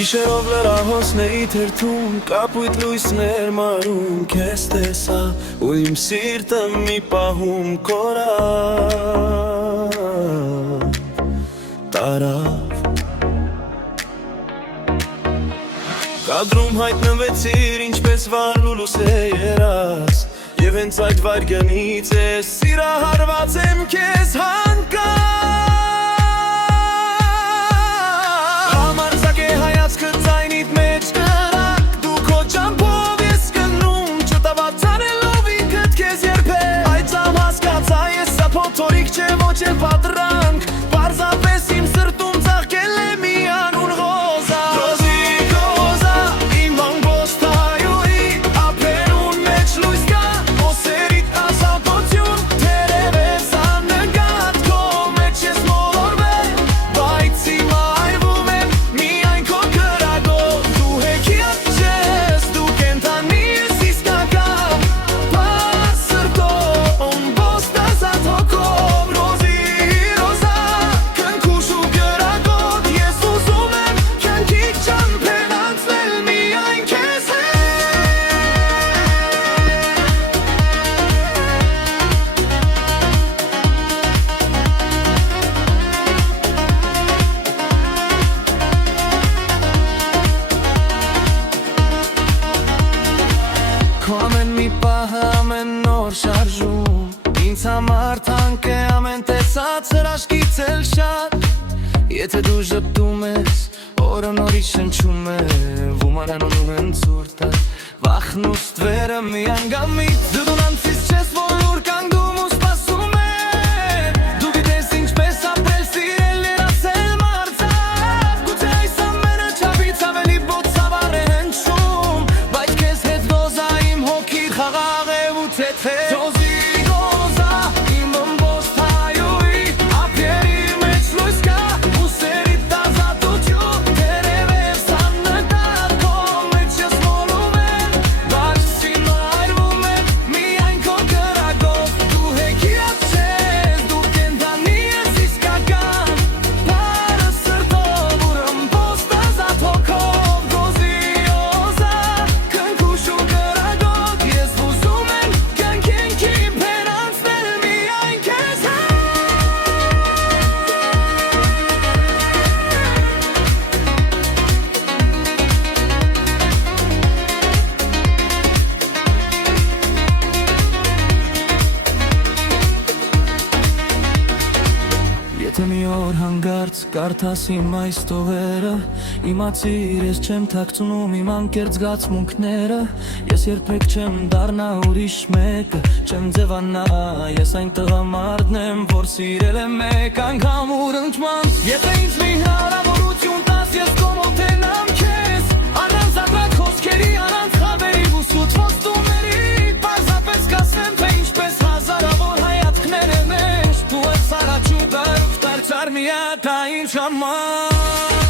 Գիշերով լրահոսների թերթում կապույտ լույսներ մարում քեզ տեսա ու իմ սիրտը մի պահում կորավ տարավ Կադրում հայտնվեցիր ինչպես վար լուլուս է երաս Եվ հենց այդ վարգյանից ես սիրահարված եմ քեզ հանկարծ Համարձակ է հայացքդ ձայնիդ մեջ կրակ Դու քո ճամփով ես գնում Չտավացանելով ինքդ քեզ երբեք Այդ ծամ հասկացա ես սա փոթորիկ չէ ոչ էլ պատրանք Պարզապես իմ սրտում ծաղկել է մի անուն Ռոզա Ամեն մի պահը ամեն նոր շարժում Ինձ համար թանկ է ամեն տեսած հրաշքից էլ շատ Եթե դու ժպտում ես, օրը նորից շնչում է Վումանանում են ցուրտը, վախն ու ստվերը միայն գամից Դու անցից չես, որ ուր կանգնում ու սպասում են Դու գիտես ինչպես ապրել, սիրել, երասել մարզավ Գուցե այս ամենը չափից ավելի բոցավառ է հնչում Բայց քեզ հետ Ռոզա իմ հոգի խաղաղ է ու թեթև Ռոզի Ռոզա իմ ըմբոսթայուի ափերի մեջ լույս կա ու սերիդ ազատություն Տերևս աննկատ քո մեջ ես մոլում են Բայց սիմը այրվում են միայն քո կրակով Դու հեքիաթ չես, դու կենդանի ես իսկական Բարը սրտով ուր ըմբոստ ազատ հոգով Ռոզի Ռոզա քնքուշ ու կրակով Ես ուզում եմ կյանքին քիփեր անցնել միայն քեզ Եթե մի օր հանգարց կարդաս իմ այս տողերը Իմացիր ես չեմ թաքցնում իմ անկեղծ զգացմունքները Ես երբեք չեմ դառնա ուրիշ մեկը Չեմ ձևանա ես այն տղամարդն եմ որ սիրել եմ մեկ անգամ ուր ընկմանց Եթե ինձ մի հնարավորություն տաս ես կոմոթենամ քեզ Առանց ադրակ խոսքերի առանց խավերի ու սուտ խոստումների Պարզապես կասեմ թե ինչպես հազարավոր հայացքները մեջ Դու ես առաջու դարով դարձար մի հատ այն ժամանակ